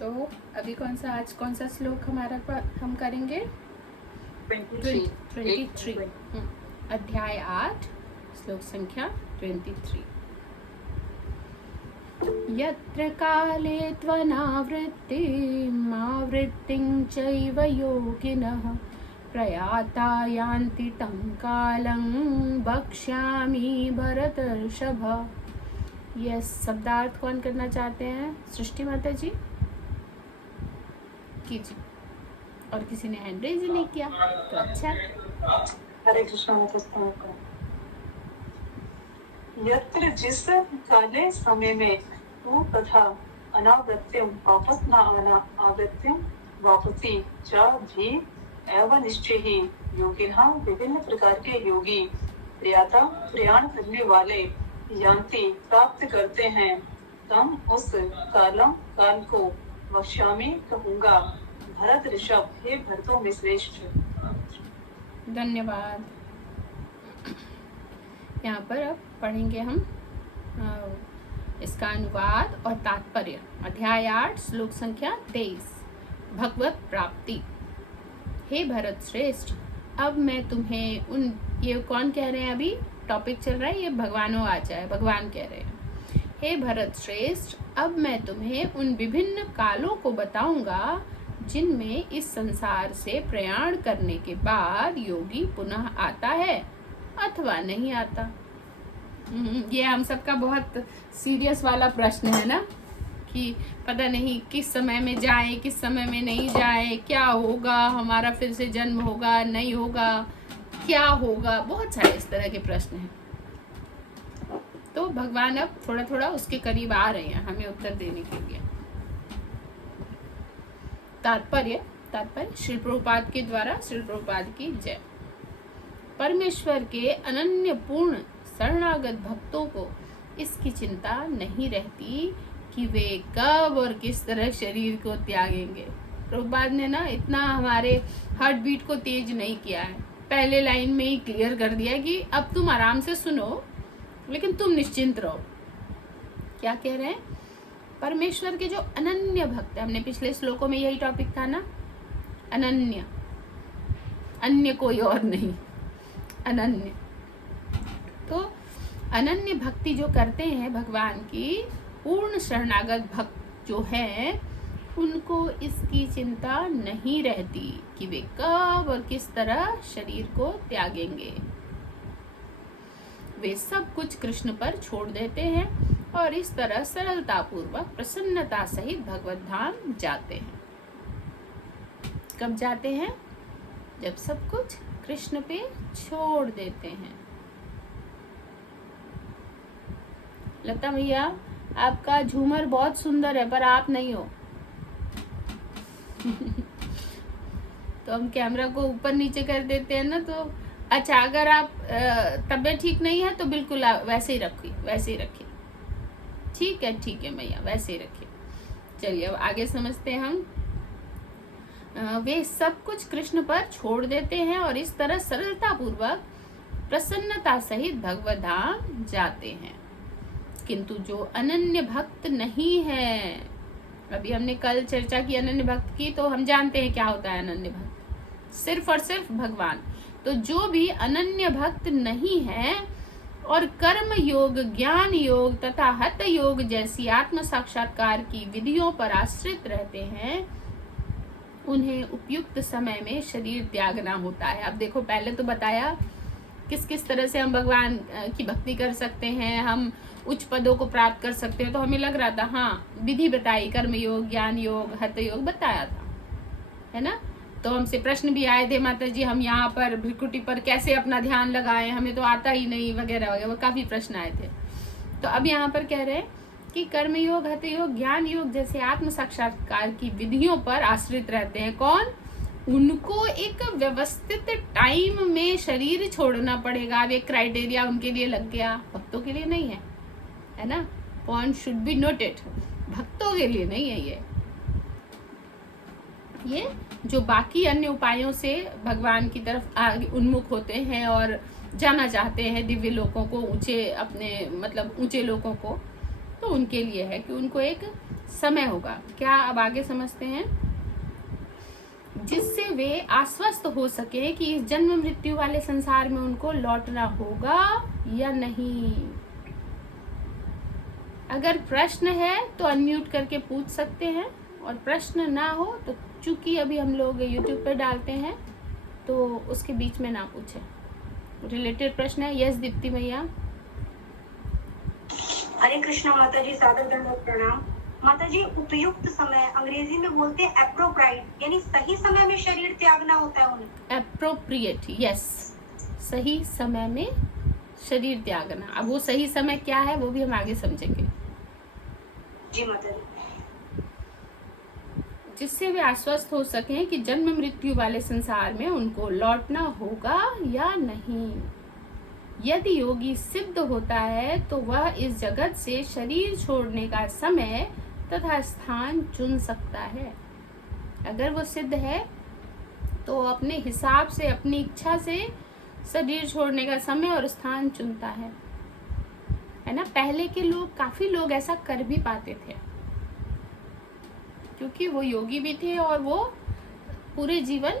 तो अभी आज कौन सा श्लोक हम करेंगे? 23। अध्याय 8 श्लोक संख्या 23। यत्र काले त्वनावृत्तिं चैव योगिनः प्रयाता यान्ति तं कालं वक्ष्यामि भरतर्षभ। यह शब्दार्थ कौन करना चाहते हैं? सृष्टि माता जी कीजिए। और किसी ने हैंड रेज नहीं किया तो अच्छा। हरे कृष्णा माता। यत्र जिस काले समय में तू तथा अनावृत्तिम वापस न आना आवृत्तिम वापसी च भी एवं निश्चय ही योगिनः विभिन्न प्रकार के योगी प्रयाण करने वाले यान्ति प्राप्त करते हैं तम उस काल को वक्ष्यामि कहूँगा भरत ऋषभ हे भरतों में श्रेष्ठ। धन्यवाद। यहाँ पर अब पढ़ेंगे हम इसका अनुवाद और तात्पर्य। अध्याय 8 श्लोक संख्या 23। भगवत प्राप्ति। हे भरत श्रेष्ठ, अब मैं तुम्हें ये कौन कह रहे हैं? अभी टॉपिक चल रहा है, ये भगवानों आचा है, भगवान कह रहे हैं। हे भरत श्रेष्ठ, अब मैं तुम्हें उन विभिन्न कालों को बताऊंगा जिनमें इस संसार से प्रयाण करने के बाद योगी पुनः आता है अथवा नहीं आता। ये हम सबका बहुत सीरियस वाला प्रश्न है ना, कि पता नहीं किस समय में जाए, किस समय में नहीं जाए, क्या होगा, हमारा फिर से जन्म होगा नहीं होगा, क्या होगा, बहुत सारे इस तरह के प्रश्न हैं। तो भगवान अब थोड़ा थोड़ा उसके करीब आ रहे हैं हमें उत्तर देने के लिए। तात्पर्य श्री प्रभुपाद के द्वारा, श्री प्रभुपाद की जय। परमेश्वर के अनन्य पूर्ण शरणागत भक्तों को इसकी चिंता नहीं रहती कि वे कब और किस तरह शरीर को त्यागेंगे। प्रभुपाद ने ना इतना हमारे हार्ट बीट को तेज नहीं किया है, पहले लाइन में ही क्लियर कर दिया कि अब तुम आराम से सुनो लेकिन तुम निश्चिंत रहो। क्या कह रहे हैं? परमेश्वर के जो अनन्य भक्त है, हमने पिछले श्लोकों में यही टॉपिक था ना, अनन्य, अन्य कोई और नहीं, अनन्य। तो अनन्य भक्ति जो करते हैं भगवान की, पूर्ण शरणागत भक्त जो हैं, उनको इसकी चिंता नहीं रहती कि वे कब और किस तरह शरीर को त्यागेंगे। वे सब कुछ कृष्ण पर छोड़ देते हैं और इस तरह सरलता पूर्वक प्रसन्नता सहित भगवत धाम जाते हैं। कब जाते हैं? जब सब कुछ कृष्ण पे छोड़ देते हैं। लता भैया, आपका झूमर बहुत सुंदर है पर आप नहीं हो। तो हम कैमरा को ऊपर नीचे कर देते हैं ना, तो अच्छा, अगर आप तबीयत ठीक नहीं है तो बिल्कुल वैसे ही रखिए। ठीक है भैया, वैसे ही रखिए। चलिए अब आगे समझते हैं हम। वे सब कुछ कृष्ण पर छोड़ देते हैं और इस तरह सरलता पूर्वक प्रसन्नता सहित भगवत धाम जाते हैं। किंतु जो अनन्य भक्त नहीं है, अभी हमने कल चर्चा की अनन्य भक्त की, तो हम जानते हैं क्या होता है अनन्य भक्त, सिर्फ और सिर्फ भगवान। तो जो भी अनन्य भक्त नहीं है और कर्म योग, ज्ञान योग तथा हठ योग जैसी आत्म साक्षात्कार की विधियों पर आश्रित रहते हैं, उन्हें उपयुक्त समय में शरीर त्यागना होता है। अब देखो, पहले तो बताया किस किस तरह से हम भगवान की भक्ति कर सकते हैं, हम उच्च पदों को प्राप्त कर सकते हैं। तो हमें लग रहा था, हाँ, विधि बताई, कर्म योग, ज्ञान योग, हठ योग बताया था, है ना। तो हमसे प्रश्न भी आए थे, माता जी हम यहाँ पर भ्रिकुटी पर कैसे अपना ध्यान लगाएं, हमें तो आता ही नहीं, वगैरह वगैरह, काफी प्रश्न आए थे। तो अब यहाँ पर कह रहे हैं कि कर्म योग, हठ योग, ज्ञान योग जैसे आत्म साक्षात्कार की विधियों पर आश्रित रहते हैं। कौन? उनको एक व्यवस्थित टाइम में शरीर छोड़ना पड़ेगा। अब एक क्राइटेरिया उनके लिए लग गया, भक्तों के लिए नहीं है, है ना। पॉइंट शुड बी नोटेड, भक्तों के लिए नहीं है ये जो बाकी अन्य उपायों से भगवान की तरफ आगे उन्मुख होते हैं और जाना चाहते हैं दिव्य लोकों को, ऊंचे अपने मतलब ऊंचे लोकों को, तो उनके लिए है कि उनको एक समय होगा। क्या अब आगे समझते हैं? जिससे वे आश्वस्त हो सके कि इस जन्म मृत्यु वाले संसार में उनको लौटना होगा या नहीं। अगर प्रश्न है तो अनम्यूट करके पूछ सकते हैं, और प्रश्न ना हो तो चूंकि अभी हम लोग यूट्यूब पे डालते हैं तो उसके बीच में ना पूछें। रिलेटेड प्रश्न है? यस दीप्ति भैया। हरे कृष्णा माता जी, सादर दंडवत प्रणाम। माता जी, उपयुक्त समय अंग्रेजी में बोलते हैं एप्रोप्राइट, यानी सही समय में शरीर त्यागना होता है उन्हें। एप्रोप्रिएट, यस, सही समय में शरीर त्यागना। अब वो सही समय क्या है वो भी हम आगे समझेंगे। जी माता जी। जिससे वे आश्वस्त हो सकें कि जन्म मृत्यु वाले संसार में उनको लौटना होगा या नहीं। यदि योगी सिद्ध होता है तो वह इस जगत से शरीर छोड़ने का समय तथा स्थान चुन सकता है। अगर वो सिद्ध है तो अपने हिसाब से, अपनी इच्छा से शरीर छोड़ने का समय और स्थान चुनता है ना। पहले के लोग, काफी लोग ऐसा कर भी पाते थे क्योंकि वो योगी भी थे और वो पूरे जीवन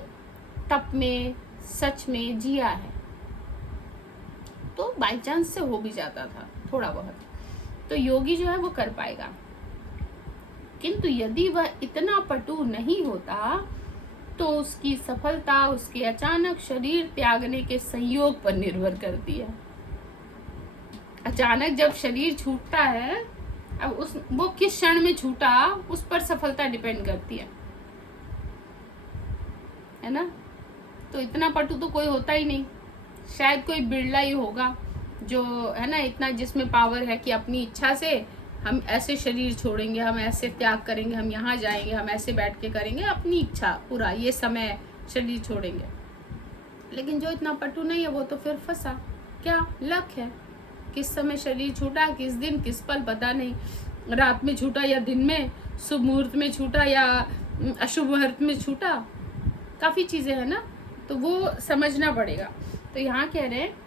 तप में, सच में जिया है, तो बाई चांस से हो भी जाता था थोड़ा बहुत, तो योगी जो है वो कर पाएगा। किंतु यदि वह इतना पटु नहीं होता तो उसकी सफलता उसके अचानक शरीर त्यागने के संयोग पर निर्भर करती है। अचानक जब शरीर छूटता है, अब वो किस क्षण में छूटा उस पर सफलता डिपेंड करती है ना। तो इतना पटु तो कोई होता ही नहीं, शायद कोई बिरला ही होगा जो है ना, इतना जिसमें पावर है कि अपनी इच्छा से हम ऐसे शरीर छोड़ेंगे, हम ऐसे त्याग करेंगे, हम यहाँ जाएंगे, हम ऐसे बैठ के करेंगे, अपनी इच्छा पूरा ये समय शरीर छोड़ेंगे। लेकिन जो इतना पटु नहीं है वो तो फिर फंसा। क्या लक है, किस समय शरीर छूटा, किस दिन, किस पल पता नहीं, रात में छूटा या दिन में, शुभ मुहूर्त में छूटा या अशुभ मुहूर्त में छूटा, काफी चीजें है ना, तो वो समझना पड़ेगा। तो यहाँ कह रहे हैं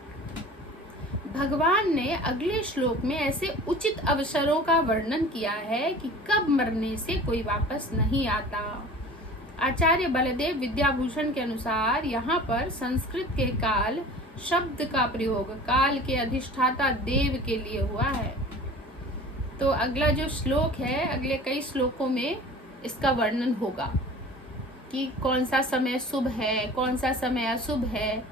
भगवान ने अगले श्लोक में ऐसे उचित अवसरों का वर्णन किया है कि कब मरने से कोई वापस नहीं आता। आचार्य बलदेव विद्याभूषण के अनुसार यहाँ पर संस्कृत के काल शब्द का प्रयोग काल के अधिष्ठाता देव के लिए हुआ है। तो अगला जो श्लोक है, अगले कई श्लोकों में इसका वर्णन होगा कि कौन सा समय शुभ है, कौन सा समय अशुभ है,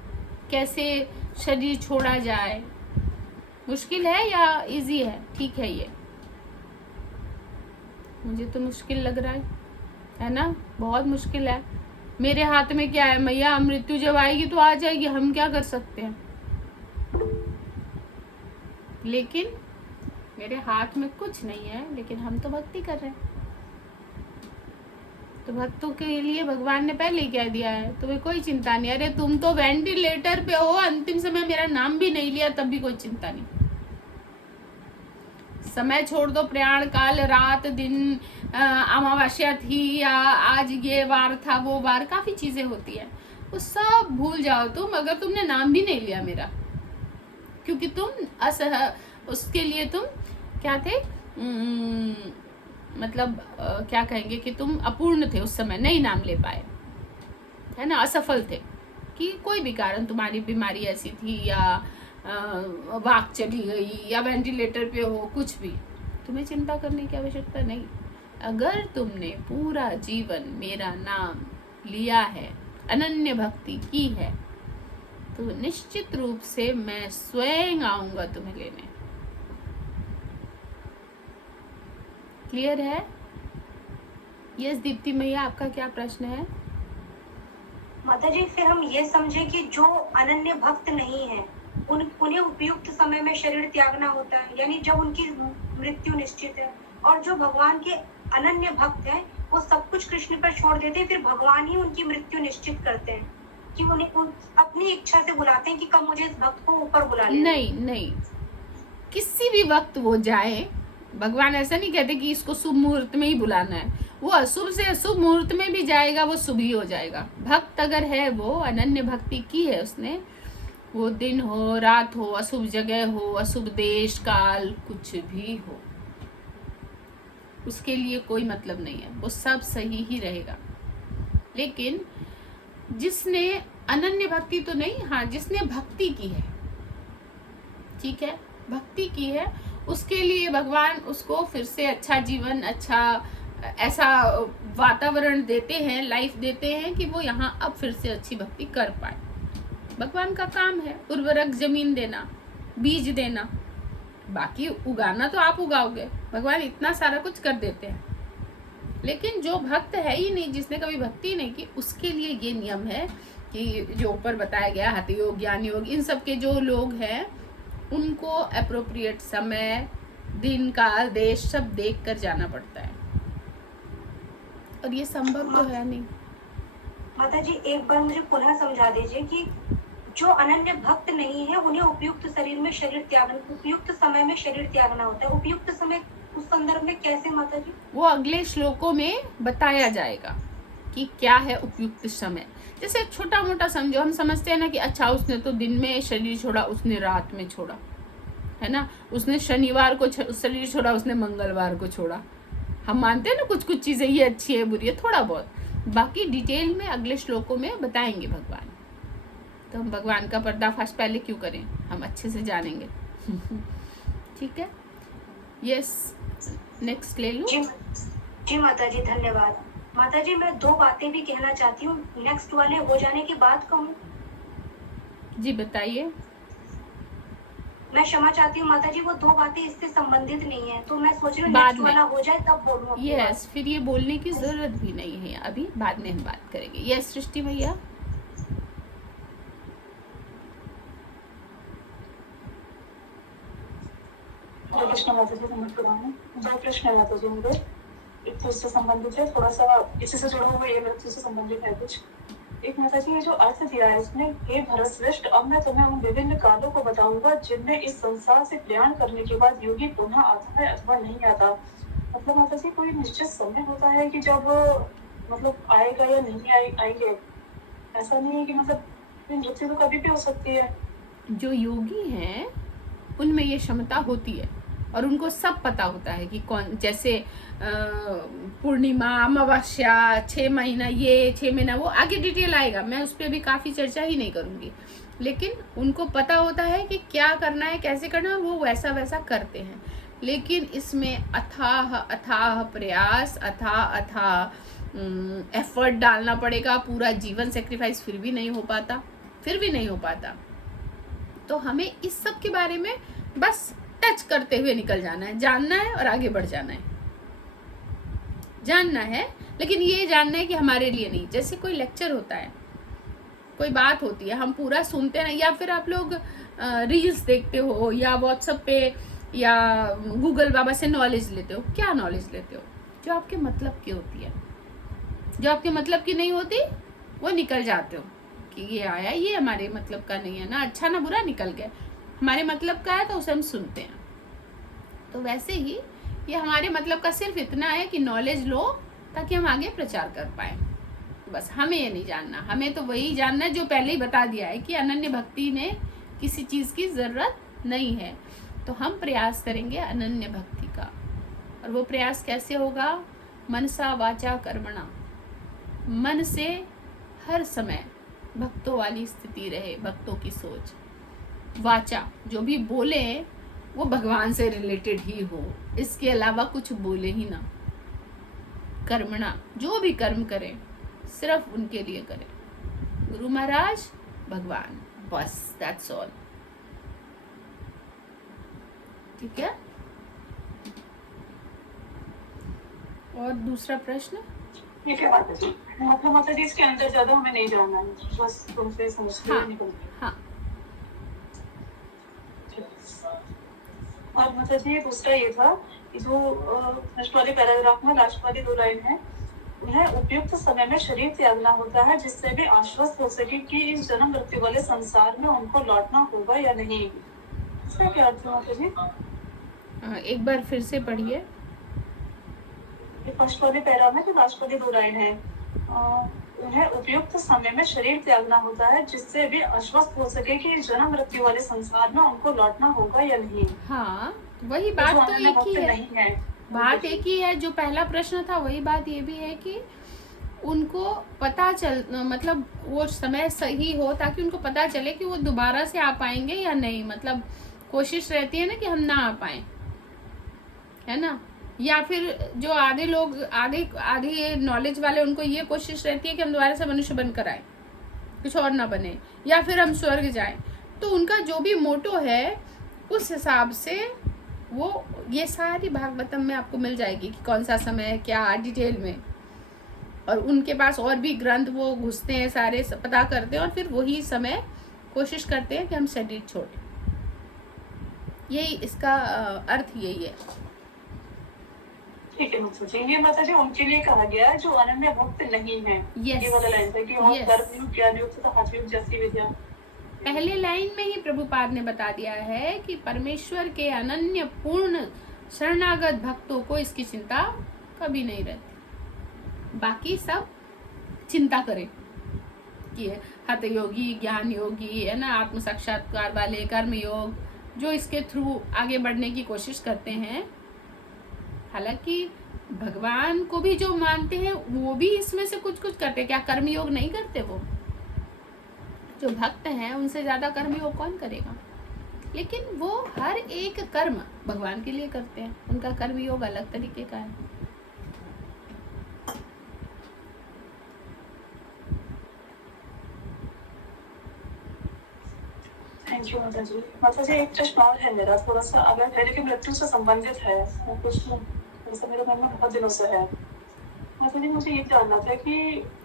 कैसे शरीर छोड़ा जाए, मुश्किल है या इजी है, ठीक है। ये मुझे तो मुश्किल लग रहा है ना, बहुत मुश्किल है। मेरे हाथ में क्या है मैया, मृत्यु जब आएगी तो आ जाएगी, हम क्या कर सकते हैं। लेकिन मेरे हाथ में कुछ नहीं है, लेकिन हम तो भक्ति कर रहे हैं। तो भक्तों के लिए भगवान ने पहले ही कह दिया है, तुम्हें कोई चिंता नहीं। अरे तुम तो वेंटिलेटर पे हो, अंतिम समय मेरा नाम भी नहीं लिया, तब भी कोई चिंता नहीं। समय छोड़ दो, प्रयाण काल, रात दिन, अमावस्या थी या आज ये वार था, वो वार, काफी चीजें होती है, वो सब भूल जाओ तुम, अगर तुमने नाम भी नहीं लिया मेरा, क्योंकि तुम उसके लिए तुम क्या थे, मतलब क्या कहेंगे कि तुम अपूर्ण थे उस समय, नहीं नाम ले पाए, है ना, असफल थे कि कोई भी कारण, तुम्हारी बीमारी ऐसी थी या वाक चली गई या वेंटिलेटर पे हो, कुछ भी, तुम्हें चिंता करने की आवश्यकता नहीं। अगर तुमने पूरा जीवन मेरा नाम लिया है, अनन्य भक्ति की है, तो निश्चित रूप से मैं स्वयं आऊंगा तुम्हें लेने। क्लियर है? यस दीप्ति मैया, आपका क्या प्रश्न है? माता जी, फिर हम ये समझे कि जो अनन्य भक्त नहीं है उन्हें उपयुक्त समय में शरीर त्यागना होता है, यानी जब उनकी मृत्यु निश्चित है, और जो भगवान के अनन्य भक्त हैं वो सब कुछ कृष्ण पर छोड़ देते हैं, फिर भगवान ही उनकी मृत्यु निश्चित करते हैं कि उन्हें अपनी इच्छा से बुलाते हैं कि कब मुझे इस भक्त को ऊपर बुला लेना। नहीं, किसी भी वक्त वो जाए, भगवान ऐसा नहीं कहते कि इसको शुभ मुहूर्त में ही बुलाना है, वो अशुभ से अशुभ मुहूर्त में भी जाएगा, वो शुभ ही हो जाएगा। भक्त अगर है, वो अनन्य भक्ति की है उसने, वो दिन हो, रात हो, अशुभ जगह हो, अशुभ देश काल, कुछ भी हो, उसके लिए कोई मतलब नहीं है, वो सब सही ही रहेगा। लेकिन जिसने अनन्य भक्ति तो नहीं, हाँ जिसने भक्ति की है, ठीक है, भक्ति की है, उसके लिए भगवान उसको फिर से अच्छा जीवन, अच्छा ऐसा वातावरण देते हैं, लाइफ देते हैं कि वो यहाँ अब फिर से अच्छी भक्ति कर पाए। भगवान का काम है उर्वरक जमीन देना, बीज देना, बाकी उगाना तो आप उगाओगे, भगवान इतना सारा कुछ कर देते हैं। लेकिन जो भक्त है ही नहीं, जिसने कभी भक्ति नहीं की, उसके लिए ये नियम है कि जो ऊपर बताया गया, हठ योग, ज्ञान योग, इन सब के जो लोग हैं उनको अप्रोप्रिएट समय, दिन, काल, देश सब देख कर जाना पड़ता है, और ये संभव तो है नहीं। माता जी एक बार मुझे पुनः समझा दीजिए कि जो अनन्य भक्त नहीं है उन्हें उपयुक्त उपयुक्त समय में शरीर त्यागना होता है। उपयुक्त समय उस संदर्भ में कैसे माता जी? वो अगले श्लोकों में बताया जाएगा कि क्या है उपयुक्त समय। जैसे छोटा मोटा समझो, हम समझते हैं ना कि अच्छा उसने तो दिन में शरीर छोड़ा, उसने रात में छोड़ा, है ना, उसने शनिवार को शरीर छोड़ा, उसने मंगलवार को छोड़ा। हम मानते हैं ना कुछ कुछ चीजें ये अच्छी है बुरी है, थोड़ा बहुत, बाकी डिटेल में अगले श्लोकों में बताएंगे भगवान। तो हम भगवान का पर्दाफाश पहले क्यों करें, हम अच्छे से जानेंगे। ठीक है, यस, नेक्स्ट ले लो। जी माता जी धन्यवाद। माता जी मैं 2 बातें भी कहना चाहती हूँ, नेक्स्ट वाले हो जाने के बाद कहूँ? जी बताइए। मैं क्षमा चाहती हूँ माता जी, वो 2 बातें इससे संबंधित नहीं है, तो मैं सोच रही हूँ बाद नेक्स्ट में। वाला हो जाए तब बोलूँ। यस, फिर ये बोलने की जरूरत भी नहीं है, अभी बाद में हम बात करेंगे। यस सृष्टि भैया। हरे कृष्ण माता जी, नमस्कार। 2 प्रश्न है माता जी मेरे, एक तो इससे संबंधित है, थोड़ा सा इसी से जुड़ा हुआ, ये मृत्यु से संबंधित है कुछ। एक माता जी, ये जो अर्थ दिया है इसमें, हे भरतश्रेष्ठ, अब मैं तुम्हें उन विभिन्न कालों को बताऊंगा जिनमें इस संसार से प्रयाण करने के बाद योगी पुनः आता है अथवा नहीं आता। मतलब माता जी कोई निश्चित समय होता है कि जब मतलब आएगा या नहीं आएंगे? ऐसा नहीं है कि मतलब मृत्यु तो कभी भी हो सकती है। जो योगी हैं उनमें ये क्षमता होती है, और उनको सब पता होता है कि कौन, जैसे पूर्णिमा, अमावस्या, 6 महीना ये, 6 महीना वो, आगे डिटेल आएगा, मैं उस पर भी काफ़ी चर्चा ही नहीं करूँगी। लेकिन उनको पता होता है कि क्या करना है, कैसे करना है, वो वैसा वैसा करते हैं। लेकिन इसमें अथाह अथाह प्रयास, अथाह एफर्ट डालना पड़ेगा, पूरा जीवन सेक्रीफाइस, फिर भी नहीं हो पाता। तो हमें इस सब के बारे में बस टच करते हुए निकल जाना है, जानना है और आगे बढ़ जाना है, जानना है। लेकिन ये जानना है कि हमारे लिए नहीं। जैसे कोई लेक्चर होता है, कोई बात होती है, हम पूरा सुनते हैं, या फिर आप लोग रील्स देखते हो या व्हाट्सएप पे या गूगल बाबा से नॉलेज लेते हो। क्या नॉलेज लेते हो? जो आपके मतलब की होती है। जो आपके मतलब की नहीं होती वो निकल जाते हो कि ये आया, ये हमारे मतलब का नहीं है ना, अच्छा ना बुरा, निकल गया। हमारे मतलब का है तो उसे हम सुनते हैं। तो वैसे ही ये हमारे मतलब का सिर्फ इतना है कि नॉलेज लो ताकि हम आगे प्रचार कर पाए। बस हमें ये नहीं जानना, हमें तो वही जानना है जो पहले ही बता दिया है कि अनन्य भक्ति में किसी चीज़ की ज़रूरत नहीं है। तो हम प्रयास करेंगे अनन्य भक्ति का, और वो प्रयास कैसे होगा? मनसा वाचा कर्मणा, मन से हर समय भक्तों वाली स्थिति रहे, भक्तों की सोच। वाचा, जो भी बोले वो भगवान से रिलेटेड ही हो, इसके अलावा कुछ बोले ही ना। कर्मणा, जो भी कर्म करें सिर्फ उनके लिए करें, गुरु महाराज, भगवान, बस, दैट्स ऑल। ठीक है। और दूसरा प्रश्न? ठीक है माता जी, मतलब माता जी इसके अंदर ज्यादा हमें नहीं जानना है, बस तुमसे समझते हुए निकलते हैं। हाँ। और माता जी दूसरा ये था कि जो फर्स्ट वाले पैराग्राफ में लास्ट वाली 2 लाइन है, उन्हें उपयुक्त समय में शरीर त्यागना होता है जिससे भी आश्वस्त हो सके कि इस जन्म मृत्यु वाले संसार में उनको लौटना होगा या नहीं। इसका क्या अर्थ है माता जी? एक बार फिर से पढ़िए। फर्स्ट वाले पैरा में जो लास्ट वाली 2 लाइन है, उन्हें उपयुक्त समय में शरीर त्यागना होता है जिससे भी आश्वस्त हो सके कि जन्म मृत्यु वाले संसार में उनको लौटना होगा या नहीं। हाँ, वही बात तो एक ही है। नहीं है। बात एक ही है, जो पहला प्रश्न था वही बात ये भी है कि उनको पता चल, मतलब वो समय सही हो ताकि उनको पता चले कि वो दोबारा से आ पाएंगे या नहीं। मतलब कोशिश रहती है ना कि हम ना आ पाए, है ना। या फिर जो आधे लोग, आधे नॉलेज वाले, उनको ये कोशिश रहती है कि हम दोबारा से मनुष्य बनकर आए, कुछ और ना बने, या फिर हम स्वर्ग जाएं। तो उनका जो भी मोटो है उस हिसाब से वो, ये सारी भागवतम में आपको मिल जाएगी कि कौन सा समय है, क्या डिटेल में। और उनके पास और भी ग्रंथ, वो घुसते हैं सारे, पता करते हैं और फिर वही समय कोशिश करते हैं कि हम शरीर छोड़ें। यही इसका अर्थ यही है। ठीक है माता जी, ये माता जी उनके लिए कहा गया है जो अनन्य भक्त नहीं है। Yes. ये वाला लाइन था कि और Yes. कर्मयुग, ज्ञानयुग तथा हठयुग जैसी विद्या। पहले लाइन में ही प्रभुपाद ने बता दिया है कि परमेश्वर के अनन्य पूर्ण शरणागत भक्तों को इसकी चिंता कभी नहीं रहती। बाकी सब चिंता करें कि हठ योगी, ज्ञान योगी, है ना, आत्म साक्षात्कार वाले, कर्म योग, जो इसके थ्रू आगे बढ़ने की कोशिश करते हैं। हालांकि भगवान को भी जो मानते हैं वो भी इसमें से कुछ कुछ करते हैं। क्या कर्म योग नहीं करते? वो जो भक्त हैं उनसे ज्यादा कर्म योग कौन करेगा? लेकिन वो हर एक कर्म भगवान के लिए करते हैं, उनका कर्म योग अलग तरीके का है। थैंक यू माता जी। माता जी एक प्रश्न और है मेरा, थोड़ा सा अगर पहले की मृत्यु से संबंधित है, वो प्रश्न थोड़ा सा मेरे मन में बहुत दिनों से है। माता जी मुझे ये जानना था कि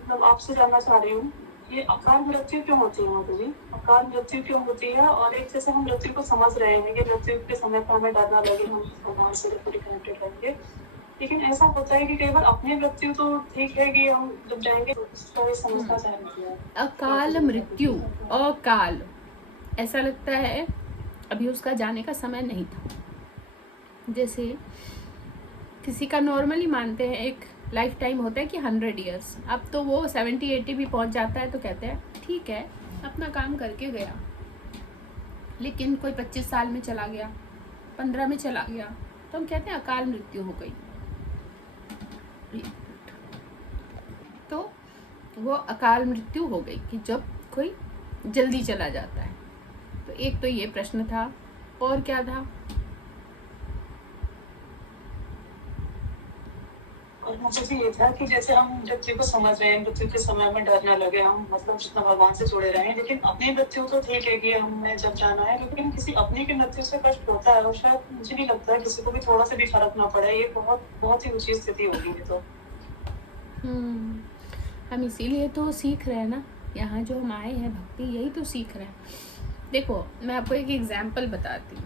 मतलब आपसे जानना चाह रही हूँ, ये अकाल मृत्यु क्यों होती है माता जी? अकाल मृत्यु क्यों होती है? और एक जैसे हम मृत्यु को समझ रहे हैं कि मृत्यु के समय पर हमें डरना लगे, हम भगवान से पूरी कनेक्टेड रहेंगे, लेकिन ऐसा होता है कि कई बार अपनी मृत्यु तो ठीक है कि हम जब जाएंगे तो उसका समझना चाह रही है। अकाल मृत्यु, अकाल, ऐसा लगता है अभी उसका जाने का समय नहीं था। जैसे किसी का नॉर्मली मानते हैं एक लाइफ टाइम होता है कि 100 ईयर्स, अब तो वो 70-80 भी पहुंच जाता है तो कहते हैं ठीक है अपना काम करके गया। लेकिन कोई 25 साल में चला गया, 15 में चला गया, तो हम कहते हैं अकाल मृत्यु हो गई। तो वो अकाल मृत्यु हो गई कि जब कोई जल्दी चला जाता है। तो एक तो ये प्रश्न था, और क्या था? और मुझे भी ये था कि जैसे हम मृत्यु को समझ रहे हैं, मृत्यु के समय में डरने लगे, हम मतलब जितना भगवान से जुड़े रहे, लेकिन अपनी मृत्यु तो ठीक है कि हमें जब जाना है, लेकिन किसी अपनी की मृत्यु से कष्ट होता है और शायद मुझे नहीं लगता है किसी को भी थोड़ा सा भी फर्क ना पड़े। ये बहुत बहुत ही ऊंची स्थिति होगी ये तो। हम इसीलिए तो सीख रहे हैं ना, यहाँ जो हम आए हैं भक्ति यही तो सीख रहे हैं। देखो मैं आपको एक एग्जाम्पल बताती हूँ।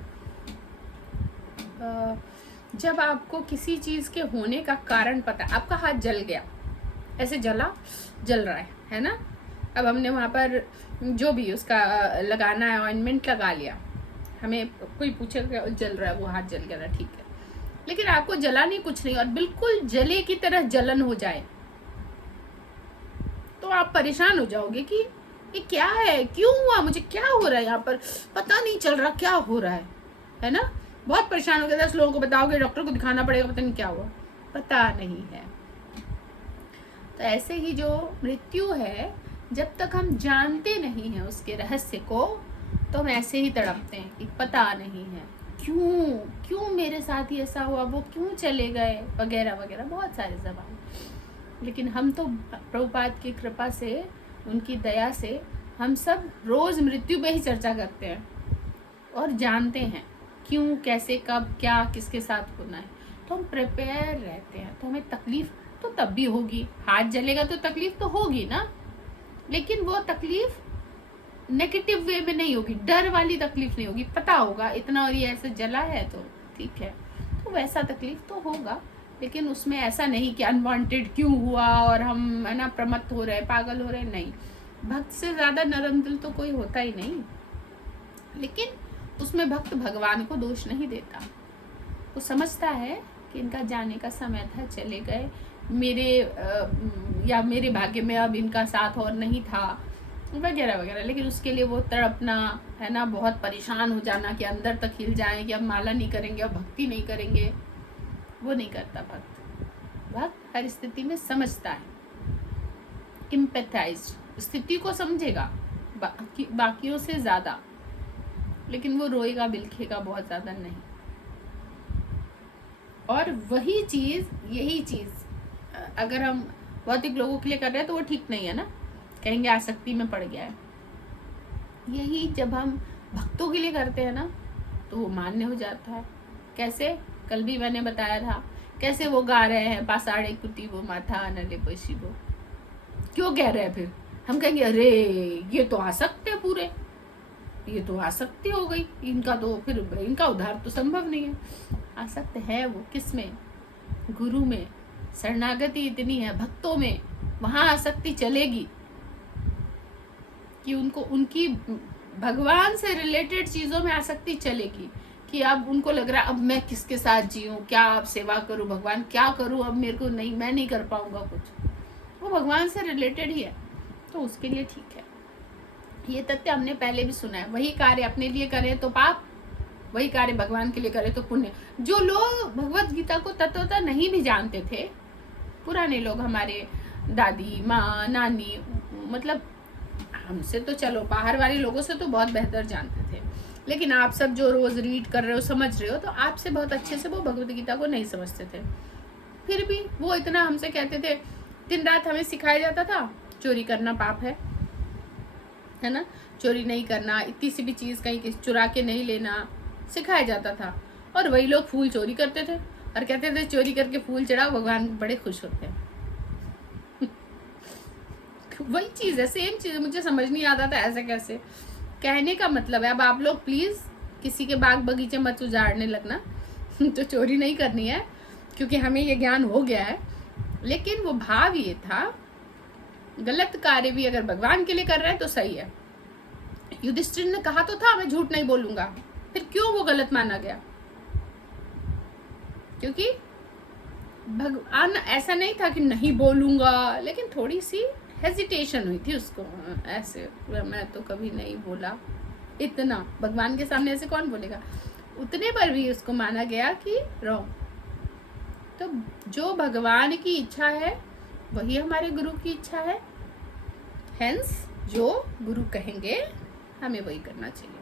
जब आपको किसी चीज़ के होने का कारण पता, आपका हाथ जल गया, ऐसे जल रहा है ना, अब हमने वहाँ पर जो भी उसका लगाना है ऑइंटमेंट लगा लिया, हमें कोई पूछेगा जल रहा है, वो हाथ जल गया, ठीक है। लेकिन आपको जला नहीं, कुछ नहीं, और बिल्कुल जले की तरह जलन हो जाए तो आप परेशान हो जाओगे कि ये क्या है, क्यों हुआ, मुझे क्या हो रहा है, यहाँ पर पता नहीं चल रहा क्या हो रहा है ना। बहुत परेशान हो गए, 10 लोगों को बताओगे, डॉक्टर को दिखाना पड़ेगा, पता नहीं क्या हुआ, पता नहीं है। तो ऐसे ही जो मृत्यु है, जब तक हम जानते नहीं हैं उसके रहस्य को, तो हम ऐसे ही तड़पते हैं कि पता नहीं है क्यों मेरे साथ ही ऐसा हुआ, वो क्यों चले गए, वगैरह वगैरह, बहुत सारे सवाल। लेकिन हम तो प्रभुपाद की कृपा से, उनकी दया से, हम सब रोज मृत्यु पे ही चर्चा करते हैं और जानते हैं क्यों, कैसे, कब, क्या, किसके साथ होना है। तो हम प्रिपेयर रहते हैं। तो हमें तकलीफ तो तब भी होगी, हाथ जलेगा तो तकलीफ तो होगी ना, लेकिन वो तकलीफ नेगेटिव वे में नहीं होगी, डर वाली तकलीफ नहीं होगी। पता होगा इतना और ये ऐसे जला है तो ठीक है, तो वैसा तकलीफ तो होगा, लेकिन उसमें ऐसा नहीं कि अनवांटेड क्यों हुआ और हम है ना प्रमत्त हो रहे, पागल हो रहे, नहीं। भक्त से ज्यादा नरम दिल तो कोई होता ही नहीं। लेकिन उसमें भक्त भगवान को दोष नहीं देता, वो समझता है कि इनका जाने का समय था, चले गए, मेरे भाग्य में अब इनका साथ और नहीं था, वगैरह वगैरह। लेकिन उसके लिए वो तड़पना, है ना, बहुत परेशान हो जाना कि अंदर तक हिल जाए कि अब माला नहीं करेंगे, अब भक्ति नहीं करेंगे, वो नहीं करता भक्त। भक्त हर स्थिति में समझता है, इम्पैथाइज, स्थिति को समझेगा बाकियों से ज्यादा, लेकिन वो रोएगा बिलखेगा बहुत ज्यादा नहीं। और वही चीज, यही चीज अगर हम भौतिक लोगों के लिए कर रहे हैं तो वो ठीक नहीं है ना, कहेंगे आसक्ति में पड़ गया है। यही जब हम भक्तों के लिए करते हैं ना तो वो मान्य हो जाता है। कैसे? कल भी मैंने बताया था कैसे वो गा रहे हैं पासाड़े कुटी वो माथा अनले पशिबो। क्यों कह रहे हैं? फिर हम कहेंगे अरे ये तो आसक्त है पूरे, ये तो आसक्ति हो गई इनका, तो फिर इनका उद्धार तो संभव नहीं है। आसक्त है वो किस में? गुरु में। शरणागति इतनी है भक्तों में, वहां आसक्ति चलेगी कि उनको उनकी भगवान से रिलेटेड चीजों में आसक्ति चलेगी कि अब उनको लग रहा है अब मैं किसके साथ जीऊं, क्या अब सेवा करूं, भगवान क्या करूं, अब मेरे को नहीं, मैं नहीं कर पाऊंगा कुछ। वो भगवान से रिलेटेड ही है तो उसके लिए ठीक है। ये तथ्य हमने पहले भी सुना है। वही कार्य अपने लिए करें तो पाप, वही कार्य भगवान के लिए करें तो पुण्य। जो लोग भगवत गीता को तत्वतः नहीं भी जानते थे, पुराने लोग, हमारे दादी माँ नानी, मतलब हमसे तो चलो बाहर वाले लोगों से तो बहुत बेहतर जानते थे, लेकिन आप सब जो रोज रीड कर रहे हो, समझ रहे हो, तो आपसे बहुत अच्छे से वो भगवत गीता को नहीं समझते थे। फिर भी वो इतना हमसे कहते थे, दिन रात हमें सिखाया जाता था चोरी करना पाप है ना, चोरी नहीं करना, इतनी सी भी चीज कहीं चुरा के नहीं लेना, सिखाया जाता था। और वही लोग फूल चोरी करते थे और कहते थे चोरी करके फूल चढ़ाओ, भगवान बड़े खुश होते हैं। वही चीज है, सेम चीज। मुझे समझ नहीं आता था ऐसे कैसे। कहने का मतलब है, अब आप लोग प्लीज किसी के बाग बगीचे मत उजाड़ने लगना। तो चोरी नहीं करनी है क्योंकि हमें ये ज्ञान हो गया है, लेकिन वो भाव ये था, गलत कार्य भी अगर भगवान के लिए कर रहे हैं तो सही है। युधिष्ठिर ने कहा तो था मैं झूठ नहीं बोलूंगा, फिर क्यों वो गलत माना गया? क्योंकि भगवान ऐसा नहीं था कि नहीं बोलूंगा, लेकिन थोड़ी सी हेजिटेशन हुई थी उसको। ऐसे मैं तो कभी नहीं बोला, इतना भगवान के सामने ऐसे कौन बोलेगा? उतने पर भी उसको माना गया कि रॉन्ग। तो जो भगवान की इच्छा है वही हमारे गुरु की इच्छा है। हेंस जो गुरु कहेंगे हमें वही करना चाहिए।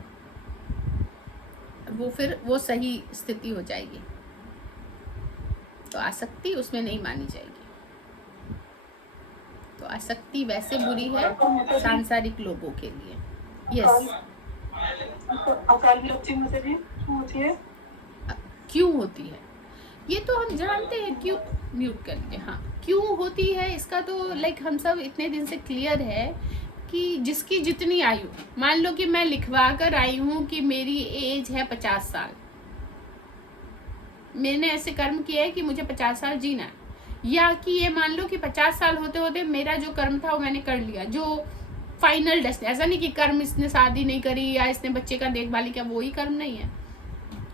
वो फिर वो सही स्थिति हो जाएगी। तो आसक्ति उसमें नहीं मानी जाएगी। तो आसक्ति वैसे बुरी है सांसारिक लोगों के लिए। यस। अकाल मृत्यु मतलब होती है? क्यों होती है ये तो हम जानते हैं। क्यों, म्यूट कर लीजिए। हाँ, क्यों होती है इसका तो लाइक हम सब इतने दिन से क्लियर है कि जिसकी जितनी आयु, मान लो कि मैं लिखवा कर आई हूं कि मेरी एज है 50 साल, मैंने ऐसे कर्म किया है कि मुझे 50 साल जीना है, या कि ये मान लो कि 50 साल होते होते मेरा जो कर्म था वो मैंने कर लिया, जो फाइनल डेस्टिनेशन। ऐसा नहीं कि कर्म इसने शादी नहीं करी या इसने बच्चे का देखभाल किया, वो ही कर्म नहीं है।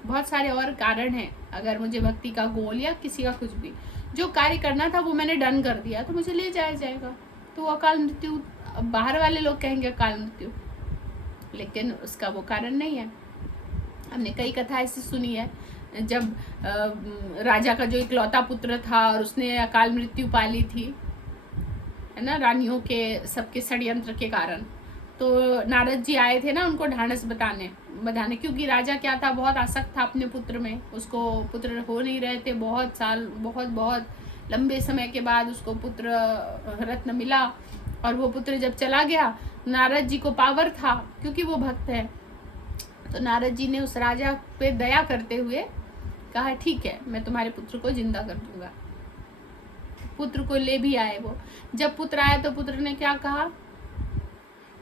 बहुत सारे और कारण हैं। अगर मुझे भक्ति का गोल या किसी का कुछ भी जो कार्य करना था वो मैंने डन कर दिया तो मुझे ले जाया जाएगा। तो अकाल मृत्यु, बाहर वाले लोग कहेंगे अकाल मृत्यु, लेकिन उसका वो कारण नहीं है। हमने कई कथा ऐसी सुनी है जब राजा का जो इकलौता पुत्र था और उसने अकाल मृत्यु पाली थी, है ना, रानियों के सबके षड्यंत्र के कारण। तो नारद जी आए थे ना उनको ढांढस बताने, क्योंकि राजा क्या था, बहुत आसक्त था अपने पुत्र में, उसको पुत्र हो नहीं रहे थे। बहुत साल, बहुत लंबे समय के बाद उसको पुत्र रत्न मिला, और वो पुत्र जब चला गया, नारद जी को पावर था क्योंकि वो भक्त है। तो नारद जी ने उस राजा पे दया करते हुए कहा ठीक है मैं तुम्हारे पुत्र को जिंदा कर दूंगा। पुत्र को ले भी आए वो। जब पुत्र आया तो पुत्र ने क्या कहा,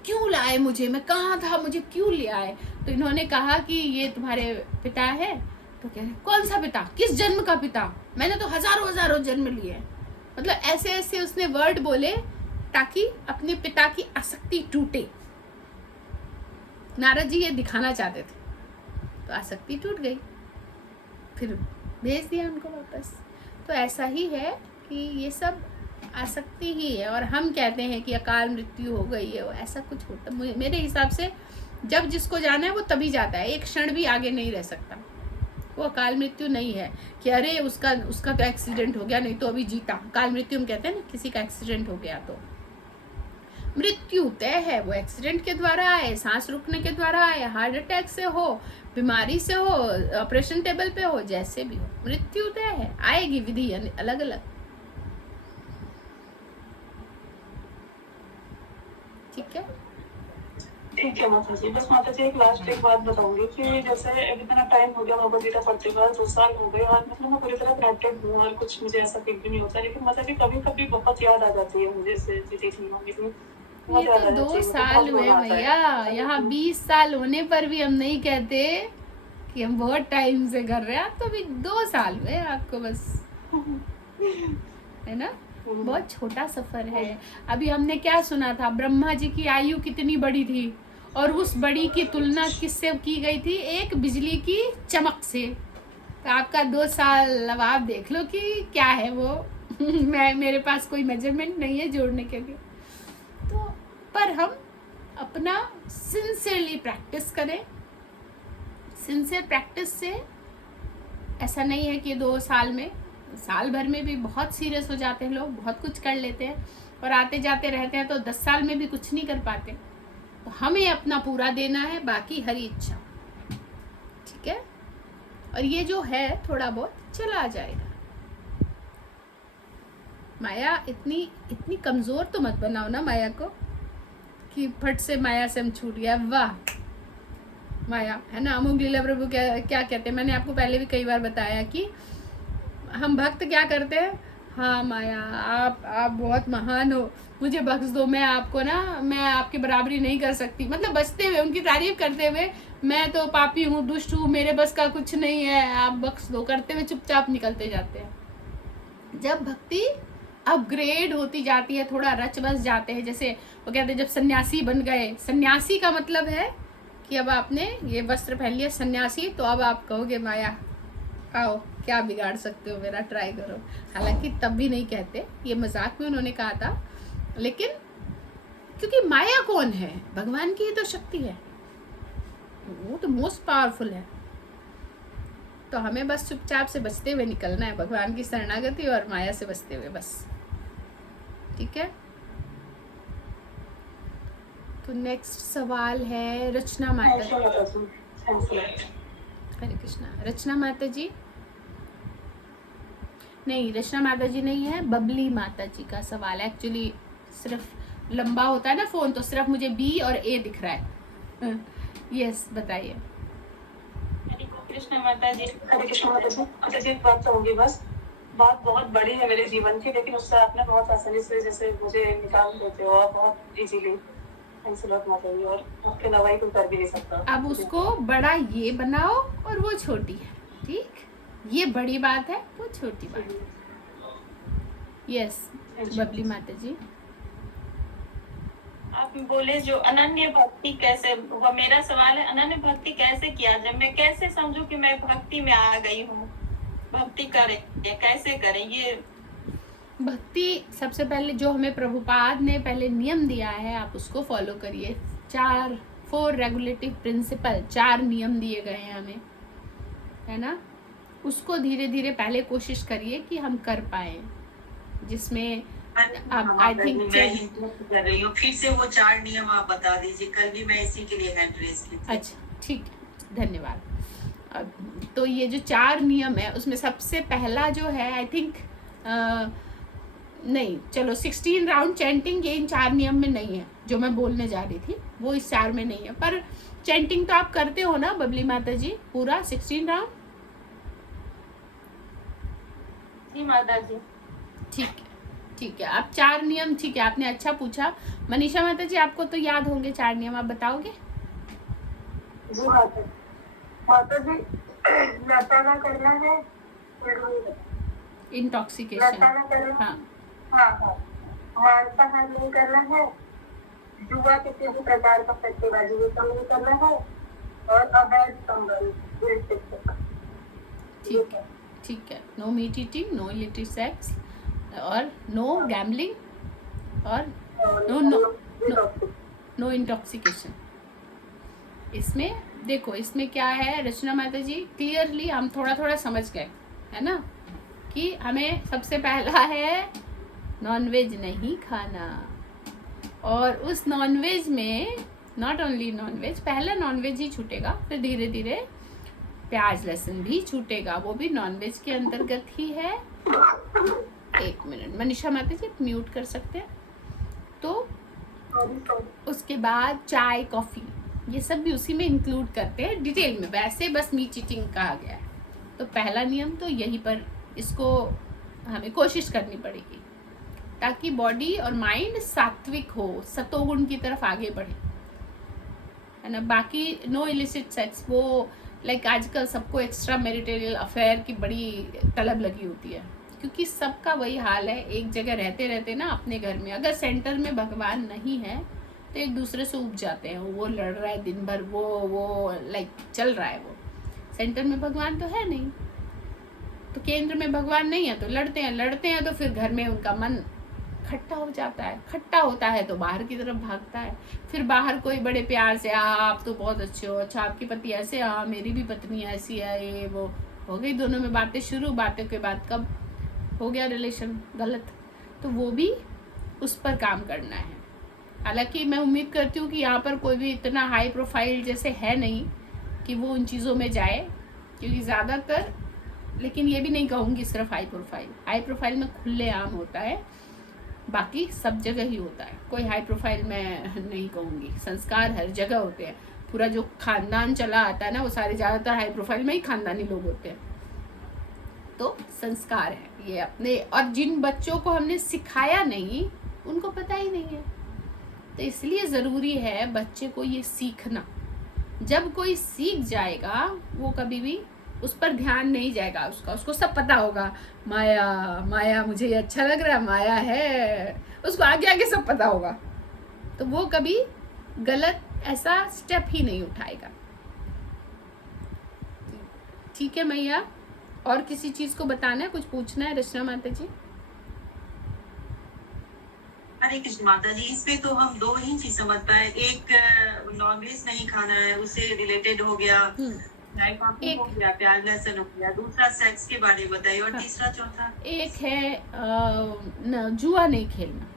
क्यों लाए मुझे, मैं कहाँ था, मुझे क्यों ले आए? तो इन्होंने कहा कि ये तुम्हारे पिता है। तो कह रहे कौन सा पिता, किस जन्म का पिता, मैंने तो हजारों जन्म लिए। मतलब ऐसे ऐसे उसने वर्ड बोले ताकि अपने पिता की आसक्ति टूटे। नारद जी ये दिखाना चाहते थे, तो आसक्ति टूट गई, फिर भेज दिया उनको वापस। तो ऐसा ही है कि ये सब आसक्ति ही है। और हम कहते हैं कि अकाल मृत्यु हो गई है, ऐसा कुछ होता, मेरे हिसाब से जब जिसको जाना है वो तभी जाता है, एक क्षण भी आगे नहीं रह सकता। वो अकाल मृत्यु नहीं है कि अरे उसका तो एक्सीडेंट हो गया, नहीं तो अभी जीता। अकाल मृत्यु हम कहते हैं ना, किसी का एक्सीडेंट हो गया तो मृत्यु तय है। वो एक्सीडेंट के द्वारा आए, सांस रुकने के द्वारा आए, हार्ट अटैक से हो, बीमारी से हो, ऑपरेशन टेबल पे हो, जैसे भी हो, मृत्यु तय है। आएगी विधि अलग अलग। ठीक है, ठीक है माता जी। बस माता जी एक लास्ट एक बात बताऊंगी कि जैसे अब इतना टाइम हो गया भगवद गीता पढ़ते हुए, 2 साल हो गए, और मतलब मैं पूरी तरह कनेक्टेड हूँ और कुछ मुझे ऐसा फील भी नहीं होता, लेकिन माता जी कभी कभी बहुत याद आ जाती है मुझे से चीजें थी मम्मी की। बहुत ये याद तो आ 2 जाती है, मतलब साल बहुत हुए रोना आता भैया। है। यहाँ 20 साल होने पर भी हम नहीं कहते कि हम बहुत टाइम से कर रहे हैं। आप तो अभी 2 साल हुए आपको बस, है ना। बहुत छोटा सफर है। अभी हमने क्या सुना था, ब्रह्मा जी की आयु कितनी बड़ी थी, और उस बड़ी की तुलना किससे की गई थी, एक बिजली की चमक से। तो आपका 2 साल अब आप देख लो कि क्या है वो। मेरे पास कोई मेजरमेंट नहीं है जोड़ने के लिए। तो पर हम अपना सिंसियरली प्रैक्टिस करें। सिंसियर प्रैक्टिस से ऐसा नहीं है कि 2 साल में, साल भर में भी बहुत सीरियस हो जाते हैं लोग, बहुत कुछ कर लेते हैं और आते जाते रहते हैं, तो 10 साल में भी कुछ नहीं कर पाते। तो हमें अपना पूरा देना है, बाकी हरी इच्छा। ठीक है, और ये जो है थोड़ा बहुत चला जाएगा। माया इतनी कमजोर तो मत बनाओ ना माया को कि फट से माया से हम छूट गया। वाह माया, है ना। अमोघ लीला प्रभु क्या कहते हैं, मैंने आपको पहले भी कई बार बताया कि हम भक्त क्या करते हैं, हाँ माया आप बहुत महान हो, मुझे बख्श दो, मैं आपके बराबरी नहीं कर सकती। मतलब बचते हुए, उनकी तारीफ करते हुए, मैं तो पापी हूँ, दुष्ट हूँ, मेरे बस का कुछ नहीं है, आप बख्श दो करते हुए चुपचाप निकलते जाते हैं। जब भक्ति अपग्रेड होती जाती है, थोड़ा रच बस जाते हैं, जैसे वो कहते हैं जब सन्यासी बन गए, सन्यासी का मतलब है कि अब आपने ये वस्त्र पहन लिया सन्यासी, तो अब आप कहोगे माया आओ, क्या बिगाड़ सकते हो मेरा, ट्राई करो। हालांकि तब भी नहीं कहते, ये मजाक में उन्होंने कहा था, लेकिन क्योंकि माया कौन है, भगवान की ही तो शक्ति है, वो तो मोस्ट पावरफुल है। तो हमें बस चुपचाप से बचते हुए निकलना है, भगवान की शरणागति और माया से बचते हुए बस। ठीक है, तो नेक्स्ट सवाल है रचना माता। हरे कृष्णा। रचना माता जी नहीं, रचना माता जी नहीं है, बबली माता जी का सवाल है। एक्चुअली सिर्फ लंबा होता है ना फोन, तो सिर्फ मुझे बी और ए दिख रहा है। यस बताइए। हरे कृष्ण माता जी। हरे कृष्ण माता जी। अच्छा जी, एक बात कहूंगी बस, बात बहुत बड़ी है मेरे जीवन की, लेकिन उससे आपने बहुत आसानी से जैसे मुझे निकाल देते हो आप, बहुत इजीली। थैंक्स लॉट माता जी, और आपके अलावा ही कोई कर भी नहीं सकता। अब उसको बड़ा ये बनाओ और वो छोटी है, ठीक। ये बड़ी बात है, वो छोटी बात है। यस बबली माता जी। आप बोले जो अनन्य भक्ति कैसे, वो मेरा सवाल है, अनन्य भक्ति कैसे किया जाए, मैं कैसे समझूं कि मैं भक्ति में आ गई हूँ, भक्ति करें कैसे करें। ये भक्ति सबसे पहले जो हमें प्रभुपाद ने पहले नियम दिया है, आप उसको फॉलो करिए। 4 रेगुलेटिव प्रिंसिपल, 4 नियम दिए गए हैं हमें, है ना। उसको धीरे धीरे पहले कोशिश करिए कि हम कर पाए, जिसमें अब आई थिंक कर रही हूँ। फिर से वो 4 नियम आप बता दीजिए, कल भी मैं इसी के लिए हैंड रेज की थी। अच्छा ठीक है, धन्यवाद। तो ये जो 4 नियम है, उसमें सबसे पहला जो है आई थिंक नहीं, चलो 16 राउंड चैंटिंग, ये इन 4 नियम में नहीं है। जो मैं बोलने जा रही थी वो इस 4 में नहीं है, पर चैंटिंग तो आप करते हो ना बबली माता जी, पूरा 16 राउंड। जी माता जी। ठीक है, ठीक है। आप 4 नियम, ठीक है, आपने अच्छा पूछा। मनीषा माता जी आपको तो याद होंगे 4 नियम, आप बताओगे? जी माता जी, नशा ना करना है, इंटॉक्सिकेशन, नशा ना करना, हाँ हाँ, मांसाहार नहीं करना है, जुआ किसी भी प्रकार का सट्टेबाजी ये सब नहीं करना है, और अवैध संबंध। ठीक है, ठीक है। No meat eating, no illicit sex, और नो गैम्बलिंग, और नो इंटॉक्सिकेशन। इसमें देखो इसमें क्या है रचना माता जी, क्लियरली हम थोड़ा थोड़ा समझ गए है ना, कि हमें सबसे पहला है नॉनवेज नहीं खाना, और उस नॉनवेज में नॉट ओनली नॉनवेज, पहला नॉनवेज ही छूटेगा, फिर धीरे धीरे प्याज लहसुन भी छूटेगा, वो भी नॉनवेज के अंतर्गत ही है। एक मिनट मनीषा माता जी म्यूट कर सकते हैं। तो उसके बाद चाय कॉफी ये सब भी उसी में इंक्लूड करते हैं डिटेल में, वैसे बस मीट ईटिंग कहा गया है। तो पहला नियम तो यही पर इसको हमें कोशिश करनी पड़ेगी ताकि बॉडी और माइंड सात्विक हो, सतोगुण की तरफ आगे बढ़े, है ना। बाकी नो इलिसिट सेक्स, वो लाइक आजकल सबको एक्स्ट्रा मैरिटल अफेयर की बड़ी तलब लगी होती है, क्योंकि सबका वही हाल है, एक जगह रहते रहते ना अपने घर में, अगर सेंटर में भगवान नहीं है तो एक दूसरे से उब जाते हैं, वो लड़ रहा है दिन भर, वो लाइक चल रहा है, वो सेंटर में भगवान तो है नहीं, तो केंद्र में भगवान नहीं है तो लड़ते हैं, तो फिर घर में उनका मन खट्टा हो जाता है, खट्टा होता है तो बाहर की तरफ भागता है, फिर बाहर कोई बड़े प्यार से आप तो बहुत अच्छे हो, अच्छा आपकी पति ऐसे, मेरी भी पत्नी ऐसी है, ये वो हो गई दोनों में बातें शुरू, बातों के बाद कब हो गया रिलेशन गलत, तो वो भी उस पर काम करना है। हालांकि मैं उम्मीद करती हूँ कि यहाँ पर कोई भी इतना हाई प्रोफाइल जैसे है नहीं कि वो उन चीज़ों में जाए, क्योंकि ज़्यादातर, लेकिन ये भी नहीं कहूँगी सिर्फ हाई प्रोफाइल में खुले आम होता है, बाकी सब जगह ही होता है, कोई हाई प्रोफाइल में नहीं कहूँगी, संस्कार हर जगह होते हैं, पूरा जो खानदान चला आता है ना वो सारे ज़्यादातर हाई प्रोफाइल में ही खानदानी लोग होते हैं, तो संस्कार है ये अपने, और जिन बच्चों को हमने सिखाया नहीं उनको पता ही नहीं है, तो इसलिए ज़रूरी है बच्चे को ये सीखना। जब कोई सीख जाएगा वो कभी भी उस पर ध्यान नहीं जाएगा, उसको सब पता होगा, माया मुझे ये अच्छा लग रहा है, माया है, उसको आगे आगे सब पता होगा, तो वो कभी गलत ऐसा स्टेप ही नहीं उठाएगा। ठीक है मैया, और किसी चीज को बताना है, कुछ पूछना है रचना माता जी? हरे कृष्ण माता जी, इसमें तो हम दो ही चीज समझ पाए, एक नॉनवेज नहीं खाना है उससे रिलेटेड हो गया, चाय कॉफी हो गया, प्याज लहसुन हो गया, दूसरा सेक्स के बारे में बताइए, और तीसरा चौथा एक है जुआ नहीं खेलना,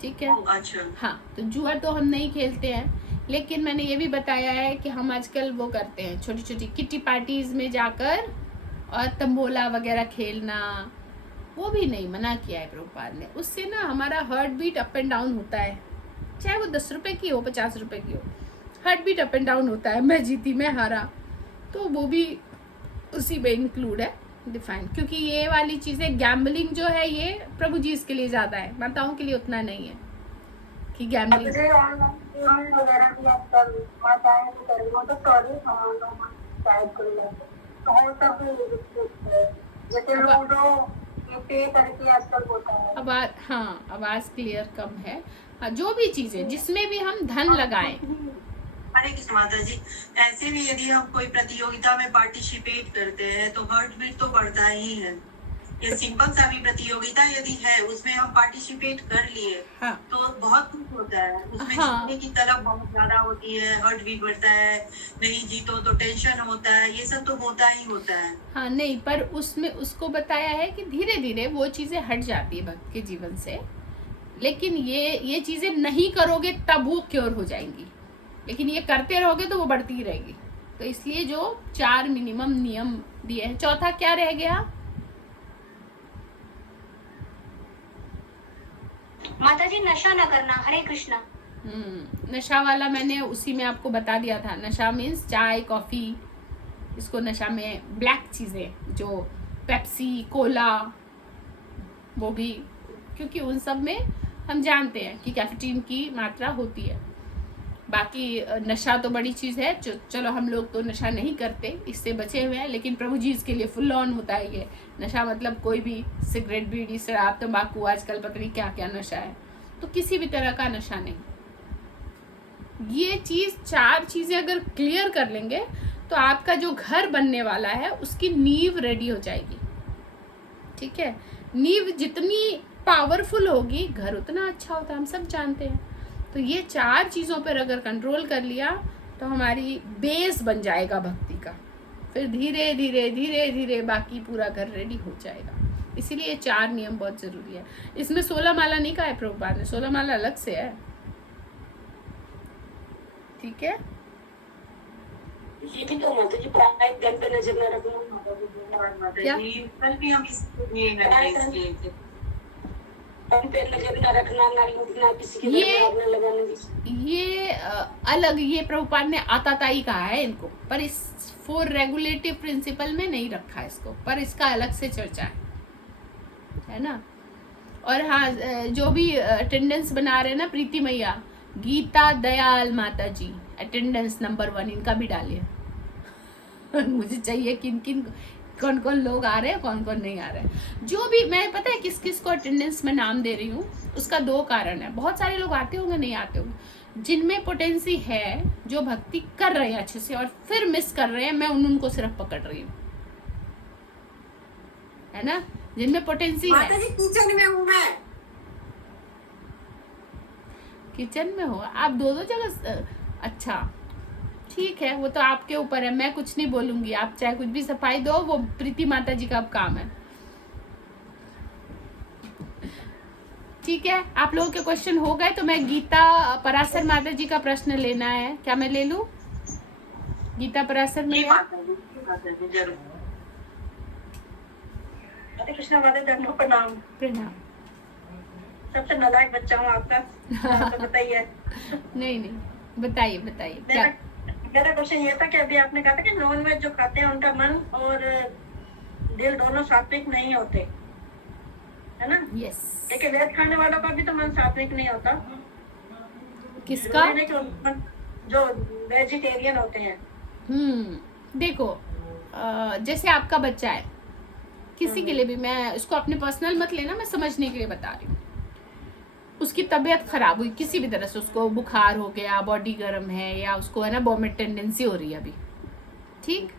ठीक है। अच्छा, हाँ, तो जुआ तो हम नहीं खेलते हैं, लेकिन मैंने ये भी बताया है कि हम आजकल वो करते हैं, छोटी छोटी किटी पार्टीज में जाकर और तंबोला वगैरह खेलना, वो भी नहीं मना किया है प्रभुपाद ने। उससे ना हमारा heart beat up and down होता है, चाहे वो 10 रुपए की हो 50 रुपए की हो, heart beat up and down होता है, मैं जीती मैं हारा, तो वो भी उसी में इंक्लूड है डिफाइन, क्योंकि ये वाली चीज़ें गैम्बलिंग जो है ये प्रभु जी इसके लिए ज़्यादा है, माताओं के लिए उतना नहीं है कि गैम्बलिंग। आवाज क्लियर कम है। हाँ, जो भी चीजें जिसमें भी हम धन लगाएं। हरे कृष्ण माता जी, ऐसे भी यदि हम कोई प्रतियोगिता में पार्टिसिपेट करते हैं तो हार्ट बीट तो बढ़ता ही है, ये सिंपल सा भी प्रतियोगिता यदि है उसमें हम पार्टिसिपेट कर लिए, हाँ, तो बहुत कुछ होता है उसमें, हाँ, जीतने की तलब बहुत ज्यादा होती है, हार्ट बीट बढ़ता है, नहीं जीतो तो टेंशन होता है, ये सब तो होता ही होता है। हाँ नहीं, पर उसमें उसको बताया है कि धीरे धीरे वो चीजें हट जाती है भक्त के जीवन से, लेकिन ये चीजें नहीं करोगे तब वो क्योर हो जाएंगी, लेकिन ये करते रहोगे तो वो बढ़ती ही रहेगी। तो इसलिए जो 4 मिनिमम नियम दिए हैं। चौथा क्या रह गया? माताजी नशा न करना। हरे कृष्णा। नशा वाला मैंने उसी में आपको बता दिया था। नशा मीन्स चाय कॉफी, इसको नशा में ब्लैक चीजें जो पेप्सी कोला, वो भी, क्योंकि उन सब में हम जानते हैं कि कैफीन की मात्रा होती है। बाकी नशा तो बड़ी चीज़ है, चलो हम लोग तो नशा नहीं करते, इससे बचे हुए हैं, लेकिन प्रभु जी इसके लिए फुल ऑन होता है ये नशा, मतलब कोई भी सिगरेट बीड़ी शराब तंबाकू, आजकल पता नहीं क्या क्या नशा है, तो किसी भी तरह का नशा नहीं। ये चीज़ 4 चीज़ें अगर क्लियर कर लेंगे तो आपका जो घर बनने वाला है उसकी नींव रेडी हो जाएगी। ठीक है, नींव जितनी पावरफुल होगी घर उतना अच्छा होता है, हम सब जानते हैं। तो ये 4 चीज़ों पर अगर कंट्रोल कर लिया तो हमारी बेस बन जाएगा भक्ति का। फिर धीरे धीरे धीरे धीरे बाकी पूरा घर रेडी हो जाएगा। इसीलिए 4 नियम बहुत जरूरी है। इसमें 16 माला नहीं कहा है प्रभुपाद ने, 16 माला अलग से है। ठीक है, ये भी तो माता जी प्राय घर पे नजर न रखना। क्या? कल भी हम इसलिए एडवाइस किए थे। घर पे नजर न रखना, ना लूटना, किसी के घर में आग न लगाना की। ये अलग, ये प्रभुपाद ने आताताई कहा है इनको, पर इस 4 रेगुलेटिव प्रिंसिपल में नहीं रखा है इसको, पर इसका अलग से चर्चा है ना। और हाँ, जो भी अटेंडेंस बना रहे हैं ना प्रीति मैया, गीता दयाल माता जी अटेंडेंस नंबर 1 इनका भी डालिए। मुझे चाहिए किन किन कौन कौन लोग आ रहे हैं, कौन कौन नहीं आ रहे हैं। जो भी, मैं पता है किस किस को अटेंडेंस में नाम दे रही हूँ, उसका 2 कारण है। बहुत सारे लोग आते होंगे, नहीं आते होंगे, जिनमें पोटेंसी है, जो भक्ति कर रहे हैं अच्छे से और फिर मिस कर रहे हैं, मैं उनको सिर्फ पकड़ रही हूँ, है ना, जिनमें पोटेंसी है। माता जी किचन में हूँ मैं। किचन में हो आप? 2 जगह? अच्छा ठीक है, वो तो आपके ऊपर है, मैं कुछ नहीं बोलूंगी। आप चाहे कुछ भी सफाई दो, वो प्रीति माता जी का अब काम है। ठीक है, आप लोगों के क्वेश्चन हो गए तो मैं गीता पराशर माता जी का प्रश्न लेना है, क्या मैं ले लूं? गीता पराशर में है? जरूर। हरे कृष्णा माता जी, प्रणाम। प्रणाम। सबसे नालायक बच्चा हूँ आपका, तो बताइए। नहीं नहीं, बताइए बताइए क्या। मेरा क्वेश्चन ये था कि अभी आपने कहा था कि नॉन वेज जो खाते हैं उनका मन और दिल दोनों सात्विक नहीं होते, है ना? यस। लेकिन वेज खाने वालों का भी तो मन सात्विक नहीं होता। किसका? जो वेजिटेरियन होते हैं। देखो, जैसे आपका बच्चा है, किसी के लिए भी, मैं इसको अपने पर्सनल मत लेना, मैं समझने के लिए बता रही हूँ। उसकी तबीयत खराब हुई किसी भी तरह से, उसको बुखार हो गया, बॉडी गर्म है, या उसको है ना वॉमिट टेंडेंसी हो रही है अभी, ठीक,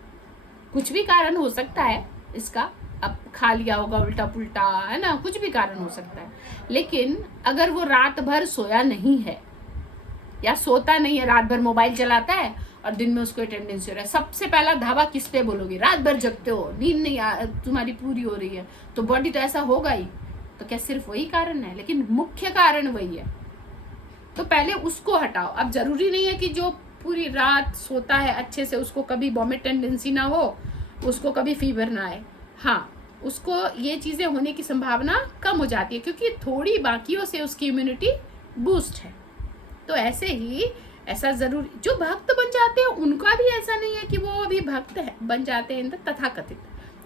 कुछ भी कारण हो सकता है इसका, अब खा लिया होगा उल्टा पुल्टा, है ना, कुछ भी कारण हो सकता है। लेकिन अगर वो रात भर सोया नहीं है या सोता नहीं है, रात भर मोबाइल चलाता है और दिन में उसको टेंडेंसी हो रहा है, सबसे पहला धावा किस पे बोलोगे? रात भर जगते हो, नींद नहीं तुम्हारी पूरी हो रही है, तो बॉडी तो ऐसा होगा ही। तो क्या सिर्फ वही कारण है? लेकिन मुख्य कारण वही है, तो पहले उसको हटाओ। अब जरूरी नहीं है कि जो पूरी रात सोता है अच्छे से, उसको कभी वॉमिट टेंडेंसी ना हो, उसको कभी फीवर ना आए। हाँ, उसको ये चीजें होने की संभावना कम हो जाती है, क्योंकि थोड़ी बाकियों से उसकी इम्यूनिटी बूस्ट है। तो ऐसे ही ऐसा जरूर, जो भक्त बन जाते हैं उनका भी ऐसा नहीं है कि वो अभी भक्त है बन जाते हैं।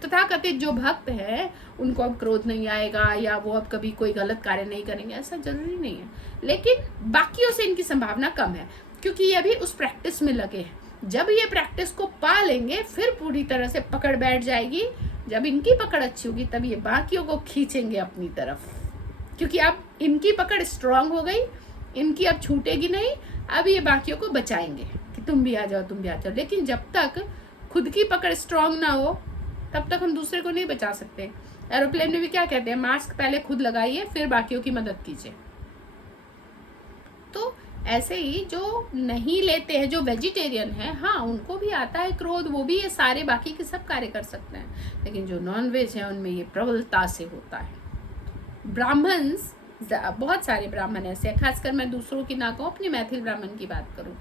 तथाकथित जो भक्त है उनको अब क्रोध नहीं आएगा, या वो अब कभी कोई गलत कार्य नहीं करेंगे, ऐसा जरूरी नहीं है। लेकिन बाकियों से इनकी संभावना कम है, क्योंकि ये अभी उस प्रैक्टिस में लगे हैं। जब ये प्रैक्टिस को पा लेंगे, फिर पूरी तरह से पकड़ बैठ जाएगी। जब इनकी पकड़ अच्छी होगी, तब ये बाकियों को खींचेंगे अपनी तरफ, क्योंकि अब इनकी पकड़ स्ट्रांग हो गई, इनकी अब छूटेगी नहीं। अब ये बाकियों को बचाएंगे कि तुम भी आ जाओ, तुम भी आ जाओ। लेकिन जब तक खुद की पकड़ स्ट्रांग ना हो, तब तक हम दूसरे को नहीं बचा सकते। एरोप्लेन में भी क्या कहते हैं? मास्क पहले खुद लगाइए, फिर बाकियों की मदद कीजिए। तो ऐसे ही जो नहीं लेते हैं, जो वेजिटेरियन है, हाँ, उनको भी आता है क्रोध, वो भी ये सारे बाकी के सब कार्य कर सकते हैं। लेकिन जो नॉन वेज है, उनमें ये प्रबलता से होता है। ब्राह्मण्स, बहुत सारे ब्राह्मण ऐसे हैं, खासकर मैं दूसरों की ना कहूँ, अपने मैथिल ब्राह्मण की बात करूँ,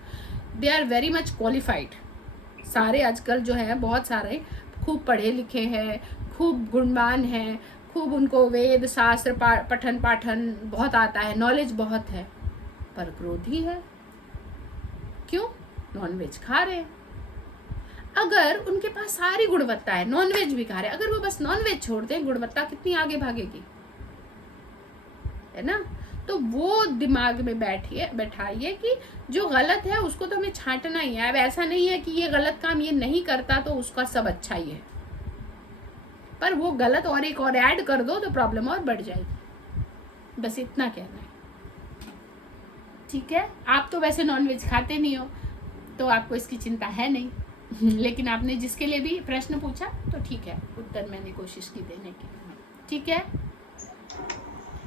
they are very much qualified. सारे आजकल जो है बहुत सारे खूब पढ़े लिखे हैं, खूब गुणवान हैं, खूब उनको वेद शास्त्र पठन पाठन बहुत आता है, नॉलेज बहुत है, पर क्रोधी है। क्यों? नॉनवेज खा रहे हैं। अगर उनके पास सारी गुणवत्ता है, नॉनवेज भी खा रहे हैं, अगर वो बस नॉनवेज छोड़ दें, गुणवत्ता कितनी आगे भागेगी, है ना? तो वो दिमाग में बैठाइए कि जो गलत है उसको तो हमें छांटना ही है। अब ऐसा नहीं है कि ये गलत काम ये नहीं करता तो उसका सब अच्छा ही है, पर वो गलत और एक और ऐड कर दो तो प्रॉब्लम और बढ़ जाएगी। बस इतना कहना है, ठीक है? आप तो वैसे नॉनवेज खाते नहीं हो, तो आपको इसकी चिंता है नहीं। लेकिन आपने जिसके लिए भी प्रश्न पूछा, तो ठीक है, उत्तर मैंने कोशिश की देने की, ठीक है?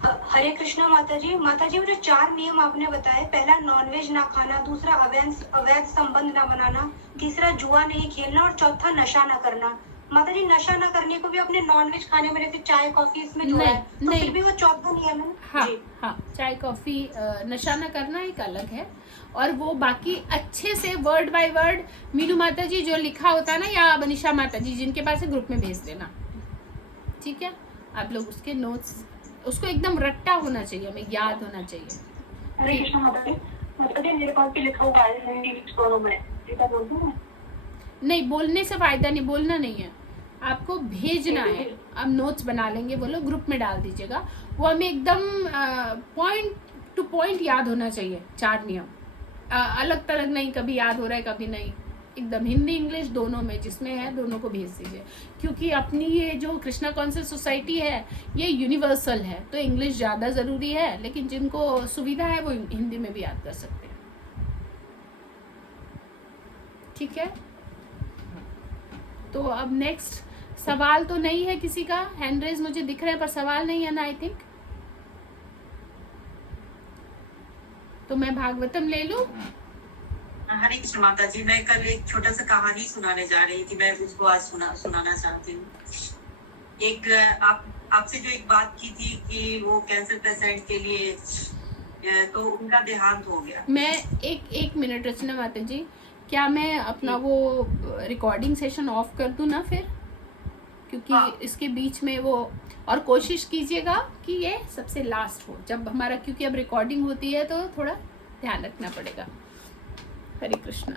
हरे कृष्णा माता जी। माता जी, वो जो 4 नियम आपने बताए, पहला नॉनवेज ना खाना, दूसरा अवैध संबंध ना बनाना, तीसरा जुआ नहीं खेलना और चौथा नशा ना करना। माता जी, नशा ना करने को भी अपने नॉनवेज खाने में जैसे चाय कॉफी इसमें जोड़ा है, तो नहीं। फिर भी वो चौथा नियम है ना? हाँ जी। हाँ, चाय कॉफी नशा ना करना एक अलग है, और वो बाकी अच्छे से वर्ड बाय वर्ड मीनू माता जी जो लिखा होता है ना, या मनीषा माता जी जिनके पास है ग्रुप में भेज देना, ठीक है? आप लोग उसके नोट्स, उसको एकदम रट्टा होना चाहिए, हमें याद होना चाहिए। हरे कृष्ण माता जी मेरे पास भी लिखा हुआ है हिंदी इंग्लिश दोनों में, एक बार बोल दूं मैं? नहीं, बोलने से फायदा नहीं, बोलना नहीं है, आपको भेजना है। अब नोट्स बना लेंगे, वो लोग ग्रुप में डाल दीजिएगा, वो हमें एकदम पॉइंट टू पॉइंट याद होना चाहिए। 4 नियम अलग तलग नहीं, कभी याद हो रहा है कभी नहीं, एकदम हिंदी इंग्लिश दोनों में जिसमें है दोनों को भेज दीजिए, क्योंकि अपनी ये जो कृष्णा कॉन्शियस सोसाइटी है ये यूनिवर्सल है, तो इंग्लिश ज़्यादा ज़रूरी है, लेकिन जिनको सुविधा है वो हिंदी में भी याद कर सकते हैं, ठीक है? तो अब नेक्स्ट सवाल तो नहीं है किसी का, हैंड रेज मुझे दिख रहा है पर सवाल नहीं है ना, आई थिंक। तो मैं भागवतम ले लूं? हरे कृष्ण माता जी, मैं कल एक छोटा सा कहानी सुनाने जा रही थी, मैं उसको आज सुनाना चाहती हूँ। एक आपसे जो एक बात की थी कि वो कैंसर पेशेंट के लिए, तो उनका देहांत हो गया। मैं एक मिनट रचना माता जी, क्या मैं अपना वो रिकॉर्डिंग सेशन ऑफ कर दूं ना फिर, क्योंकि हाँ। इसके बीच में वो, और कोशिश कीजिएगा कि ये सबसे लास्ट हो जब हमारा, क्योंकि अब रिकॉर्डिंग होती है तो थोड़ा ध्यान रखना पड़ेगा। हरे कृष्णा।